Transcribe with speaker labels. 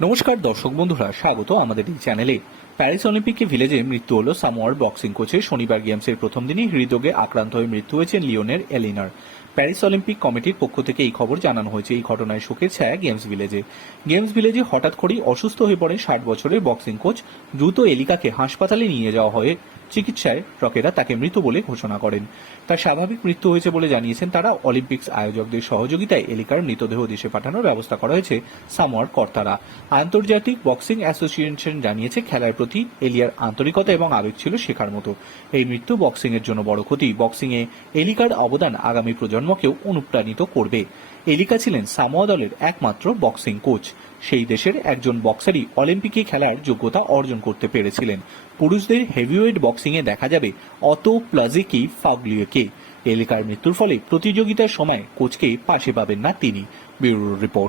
Speaker 1: নমস্কার, দর্শক বন্ধুরা, স্বাগত আমাদের এই চ্যানেলে। প্যারিস অলিম্পিকে ভিলেজে মৃত্যু হল সামোয়ার বক্সিং কোচের শনিবার গেমসের প্রথম দিনই হৃদরোগে আক্রান্ত হয়ে মৃত্যু হয়েছে লিওনের এলিনার। প্যারিস অলিম্পিক কমিটির পক্ষ থেকে এই খবর জানানো হয়েছে। এই ঘটনায় শোকের ছায়া গেমস ভিলেজে। গেমস ভিলেজে হঠাৎ করেই অসুস্থ হয়ে পড়েন ষাট বছরের বক্সিং কোচ। দ্রুত এলিকাকে হাসপাতালে নিয়ে যাওয়া হয়। চিকিৎসায় রকেরা তাকে মৃত বলে ঘোষণা করেন। তার স্বাভাবিক মৃত্যু হয়েছে বলে জানিয়েছেন তারা অলিম্পিক্স আয়োজকদের সহযোগিতায় এলিকার মৃতদেহ দেশে পাঠানোর ব্যবস্থা করা হয়েছে সামোয়ার কর্তারা। আন্তর্জাতিক বক্সিং অ্যাসোসিয়েশন জানিয়েছে, খেলার প্রতি এলিয়ার আন্তরিকতা এবং আবেগ ছিল শেখার মতো। এই মৃত্যু বক্সিং এর জন্য বড় ক্ষতি। বক্সিং এ এলিকার অবদান আগামী প্রজন্মকেও অনুপ্রাণিত করবে। এলিকা ছিলেন সামোয়া দলের একমাত্র বক্সিং কোচ। সেই দেশের একজন বক্সারই অলিম্পিকে খেলার যোগ্যতা অর্জন করতে পেরেছিলেন। পুরুষদের হেভিওয়েট বক্সিংয়ে দেখা যাবে অত প্লাজিকি ফাগলিওকে এলিকার মৃত্যুর ফলে প্রতিযোগিতার সময় কোচকে পাশে পাবেন না তিনি। Bureau report.